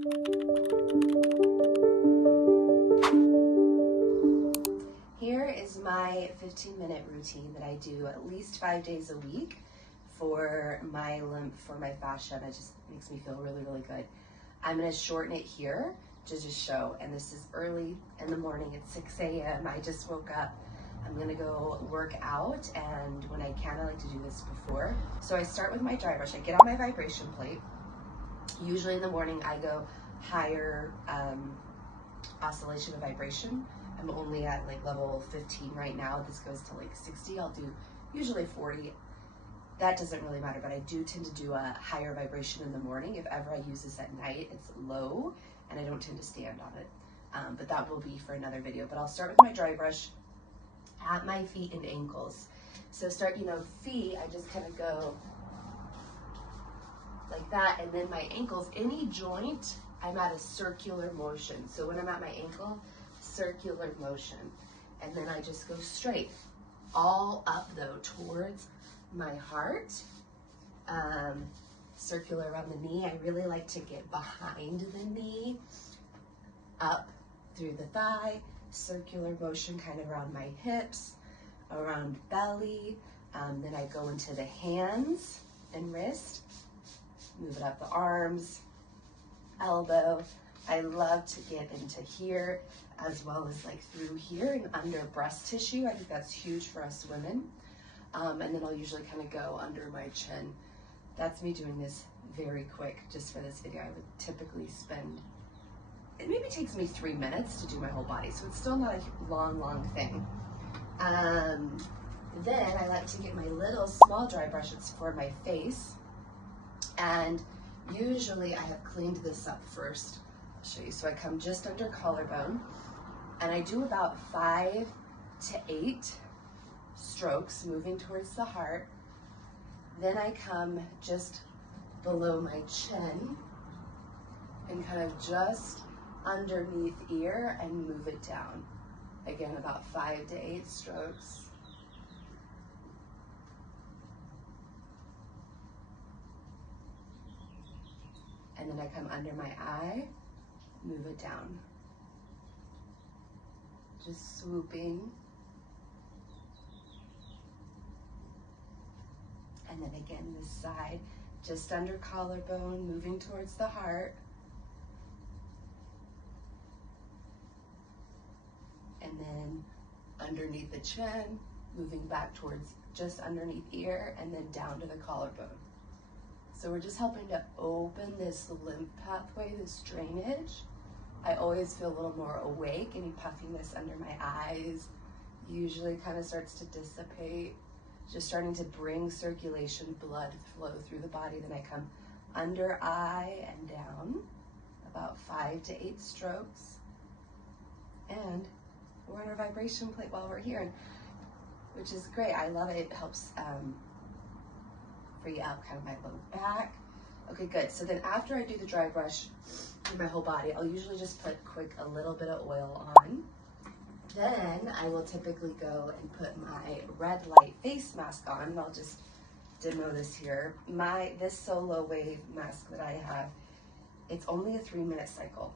Here is my 15-minute routine that I do at least 5 days a week for my lymph, for my fascia, and it just makes me feel really, really good. I'm gonna shorten it here to just show, and this is early in the morning at 6 a.m. I just woke up. I'm gonna go work out, and when I can, I like to do this before. So I start with my dry brush. I get on my vibration plate. Usually in the morning, I go higher oscillation of vibration. I'm only at like level 15 right now. This goes to like 60. I'll do usually 40. That doesn't really matter, but I do tend to do a higher vibration in the morning. If ever I use this at night, it's low, and I don't tend to stand on it. But that will be for another video. But I'll start with my dry brush at my feet and ankles. So start, feet, I just kind of go like that, and then my ankles, any joint, I'm at a circular motion. So when I'm at my ankle, circular motion. And then I just go straight, all up though, towards my heart. Circular around the knee. I really like to get behind the knee, up through the thigh, circular motion kind of around my hips, around belly. Then I go into the hands and wrist, move it up the arms, elbow. I love to get into here as well as like through here and under breast tissue. I think that's huge for us women. And then I'll usually kind of go under my chin. That's me doing this very quick just for this video. I would typically spend, it maybe takes me 3 minutes to do my whole body, so it's still not a long thing. Then I like to get my little small dry brush. It's for my face, and usually I have cleaned this up first. I'll show you. So I come just under collarbone, and I do about 5 to 8 strokes moving towards the heart. Then I come just below my chin and kind of just underneath ear and move it down. Again, about 5 to 8 strokes. And then I come under my eye, move it down. Just swooping. And then again, this side, just under collarbone, moving towards the heart. And then underneath the chin, moving back towards just underneath ear, and then down to the collarbone. So we're just helping to open this lymph pathway, this drainage. I always feel a little more awake. Any puffiness under my eyes usually kind of starts to dissipate. Just starting to bring circulation, blood flow through the body. Then I come under eye and down, about 5 to 8 strokes. And we're on our vibration plate while we're here, which is great. I love it. It helps free out kind of my low back. Okay, good. So then after I do the dry brush through my whole body, I'll usually just put a little bit of oil on. Then I will typically go and put my red light face mask on, and I'll just demo this here. This Solo Wave mask that I have, it's only a 3-minute cycle,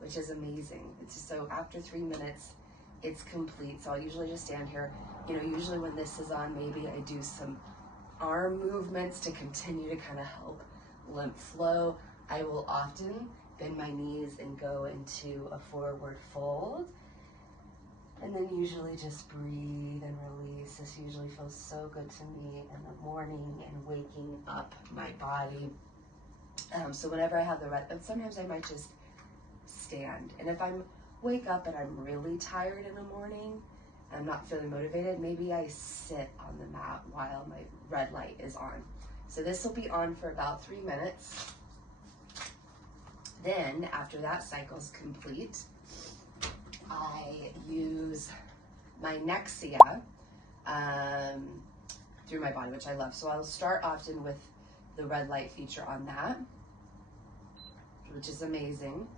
which is amazing. It's just, so after 3 minutes, it's complete. So I'll usually just stand here. Usually when this is on, maybe I do some arm movements to continue to kind of help lymph flow. I will often bend my knees and go into a forward fold. And then usually just breathe and release. This usually feels so good to me in the morning and waking up my body. So whenever I have the red, sometimes I might just stand. And if I'm wake up and I'm really tired in the morning, and I'm not feeling motivated, maybe I sit on the mat while my red light is on. So this will be on for about 3 minutes. Then after that cycle's complete, I use my Nexcia through my body, which I love. So I'll start often with the red light feature on that, which is amazing.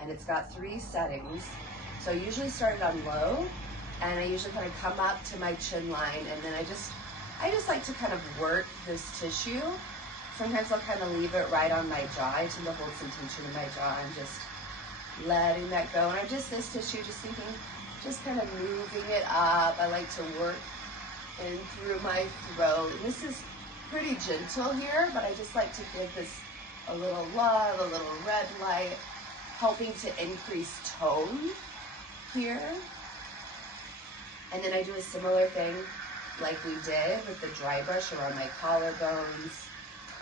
And it's got 3 settings. So I usually start it on low, and I usually kind of come up to my chin line, and then I just like to kind of work this tissue Sometimes I'll kind of leave it right on my jaw. I tend to hold some tension in my jaw and just letting that go. And I just, this tissue, just thinking, just kind of moving it up. I like to work in through my throat. And this is pretty gentle here, but I just like to give this a little love, a little red light, helping to increase tone here. And then I do a similar thing like we did with the dry brush around my collarbones.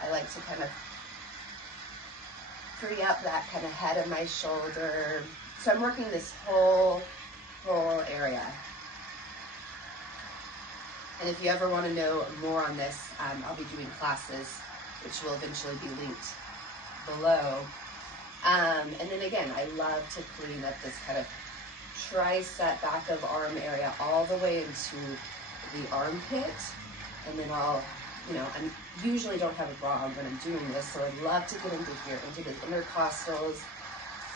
I like to kind of free up that kind of head of my shoulder. So I'm working this whole area. And if you ever want to know more on this, I'll be doing classes, which will eventually be linked below. And then again, I love to clean up this kind of tricep back of arm area all the way into the armpit. And then I'll, you know, I usually don't have a bra on when I'm doing this, so I'd love to get into here, into the intercostals,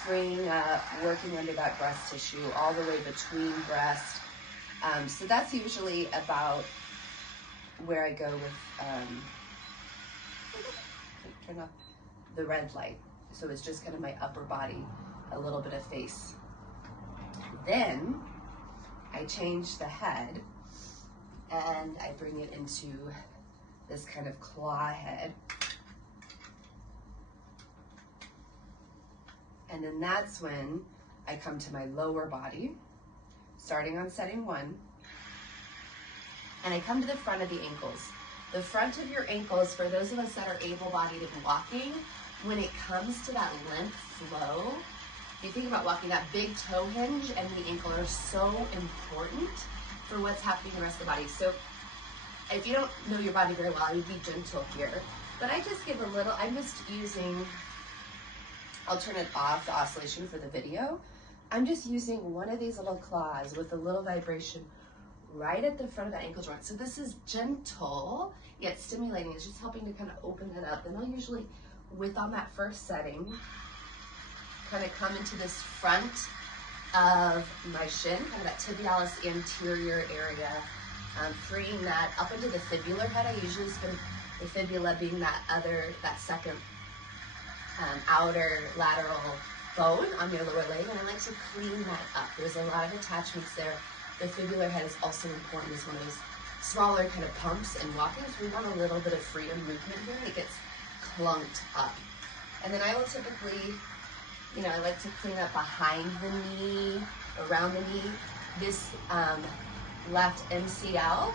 freeing up, working under that breast tissue, all the way between breast. So that's usually about where I go with, turn off the red light. So it's just kind of my upper body, a little bit of face. Then I change the head and I bring it into this kind of claw head. And then that's when I come to my lower body, starting on setting 1. And I come to the front of the ankles. The front of your ankles, for those of us that are able-bodied and walking, when it comes to that lymph flow, you think about walking, that big toe hinge and the ankle are so important for what's happening in the rest of the body. So if you don't know your body very well, I would be gentle here. But I just give a little, I'm just using, I'll turn it off, the oscillation for the video. I'm just using one of these little claws with a little vibration right at the front of that ankle joint. So this is gentle, yet stimulating. It's just helping to kind of open it up. And I'll usually, on that first setting, kind of come into this front of my shin, kind of that tibialis anterior area, freeing that up into the fibular head. I usually spin the fibula being that second outer lateral bone on your lower leg, and I like to clean that up. There's a lot of attachments there. The fibular head is also important as one of those smaller kind of pumps and walking, so we want a little bit of freedom movement here. It gets clunked up. And then I will typically, you know, I like to clean up behind the knee, around the knee. This left MCL,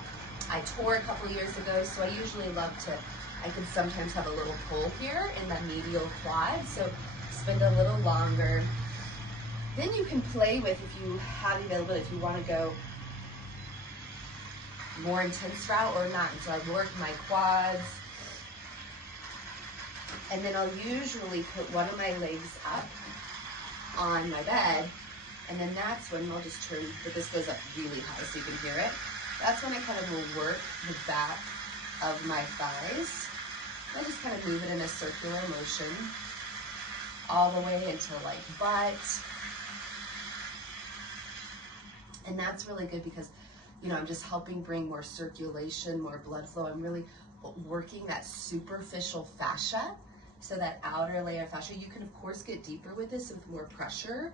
I tore a couple years ago, so I usually love to, I can sometimes have a little pull here in the medial quad, so spend a little longer. Then you can play with, if you have availability, if you want to go more intense route or not. And so I work my quads, and then I'll usually put one of my legs up on my bed, and then that's when I'll just turn, but this goes up really high so you can hear it. That's when I kind of will work the back of my thighs. I just kind of move it in a circular motion all the way into like butt. And that's really good because, you know, I'm just helping bring more circulation, more blood flow. I'm really working that superficial fascia. So that outer layer of fascia, you can of course get deeper with this with more pressure.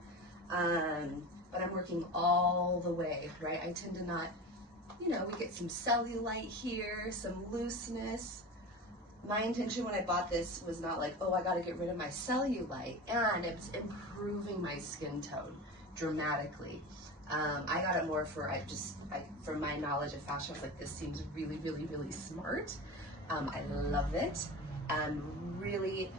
But I'm working all the way, right? I tend to not, you know, we get some cellulite here, some looseness. My intention when I bought this was not like, oh, I got to get rid of my cellulite, and it's improving my skin tone dramatically. I got it more for, from my knowledge of fascia, I was like, this seems really, really, really smart. I love it. Really,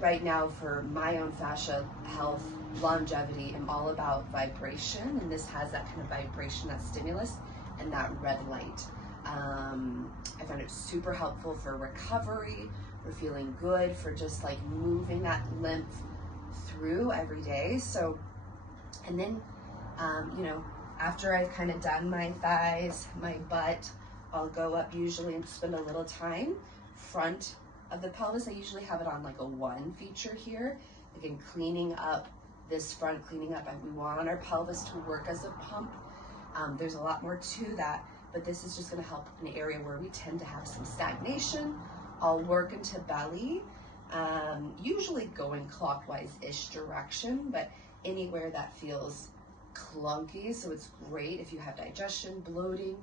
right now for my own fascia health, longevity, I'm all about vibration, and this has that kind of vibration, that stimulus, and that red light. I found it super helpful for recovery, for feeling good, for just like moving that lymph through every day. So, and then, you know, after I've kind of done my thighs, my butt, I'll go up usually and spend a little time front of the pelvis. I usually have it on like a 1 feature here. Again, cleaning up this front, cleaning up. We want our pelvis to work as a pump. There's a lot more to that, but this is just going to help an area where we tend to have some stagnation I'll work into belly, usually going clockwise-ish direction, but anywhere that feels clunky. So it's great if you have digestion, bloating.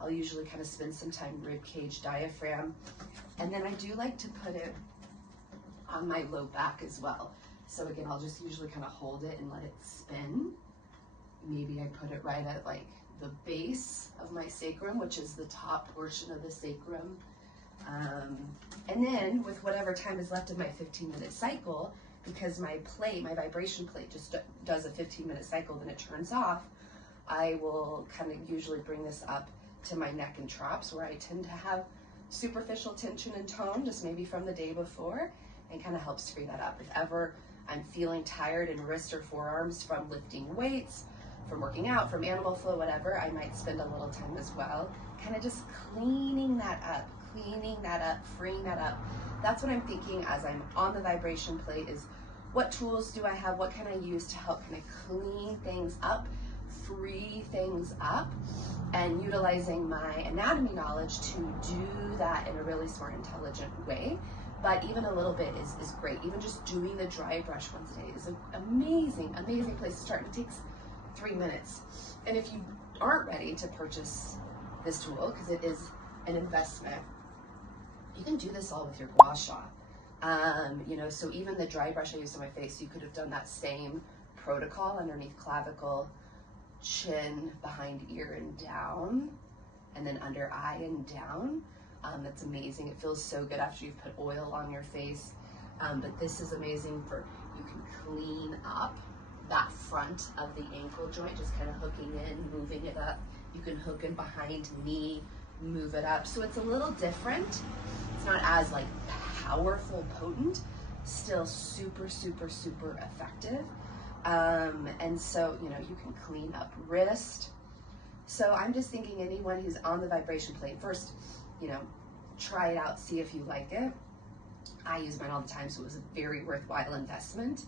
I'll usually kind of spend some time rib cage, diaphragm. And then I do like to put it on my low back as well. So again, I'll just usually kind of hold it and let it spin. Maybe I put it right at like the base of my sacrum, which is the top portion of the sacrum. And then with whatever time is left of my 15-minute cycle, because my plate, my vibration plate just does a 15-minute cycle, then it turns off, I will kind of usually bring this up to my neck and traps, where I tend to have superficial tension and tone, just maybe from the day before, and kind of helps free that up. If ever I'm feeling tired in wrists or forearms from lifting weights, from working out, from animal flow, whatever, I might spend a little time as well, kind of just cleaning that up, freeing that up. That's what I'm thinking as I'm on the vibration plate, is what tools do I have, what can I use to help kind of clean things up, free things up, and utilizing my anatomy knowledge to do that in a really smart, intelligent way. But even a little bit is great. Even just doing the dry brush once a day is an amazing, amazing place to start. It takes 3 minutes. And if you aren't ready to purchase this tool, because it is an investment, you can do this all with your Gua Sha. You know, so even the dry brush I use on my face, you could have done that same protocol underneath clavicle, chin, behind ear and down, and then under eye and down. That's amazing. It feels so good after you've put oil on your face. But this is amazing for, you can clean up that front of the ankle joint, just kind of hooking in, moving it up. You can hook in behind knee, move it up. So it's a little different. It's not as like powerful, potent, still super, super, super effective. And so, you know, you can clean up wrist. So I'm just thinking anyone who's on the vibration plate, first, you know, try it out, see if you like it. I use mine all the time, so it was a very worthwhile investment.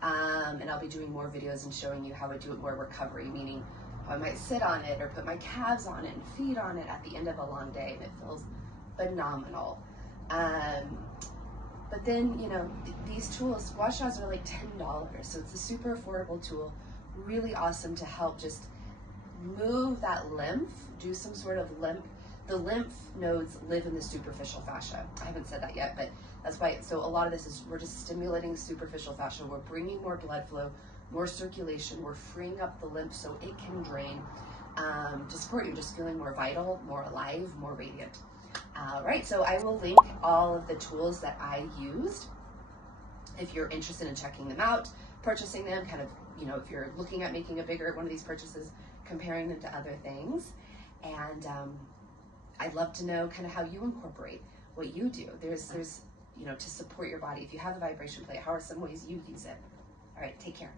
And I'll be doing more videos and showing you how I do it more recovery, meaning how I might sit on it or put my calves on it and feet on it at the end of a long day, and it feels phenomenal. But then, you know, these tools, Gua Shas are like $10, so it's a super affordable tool, really awesome to help just move that lymph, do some sort of lymph. The lymph nodes live in the superficial fascia. I haven't said that yet, but that's why. So a lot of this is, we're just stimulating superficial fascia. We're bringing more blood flow, more circulation. We're freeing up the lymph so it can drain to support you, just feeling more vital, more alive, more radiant. Right, so I will link all of the tools that I used if you're interested in checking them out, purchasing them, kind of, you know, if you're looking at making a bigger one of these purchases, comparing them to other things. And I'd love to know kind of how you incorporate what you do. There's, you know, to support your body. If you have a vibration plate, how are some ways you use it? All right, take care.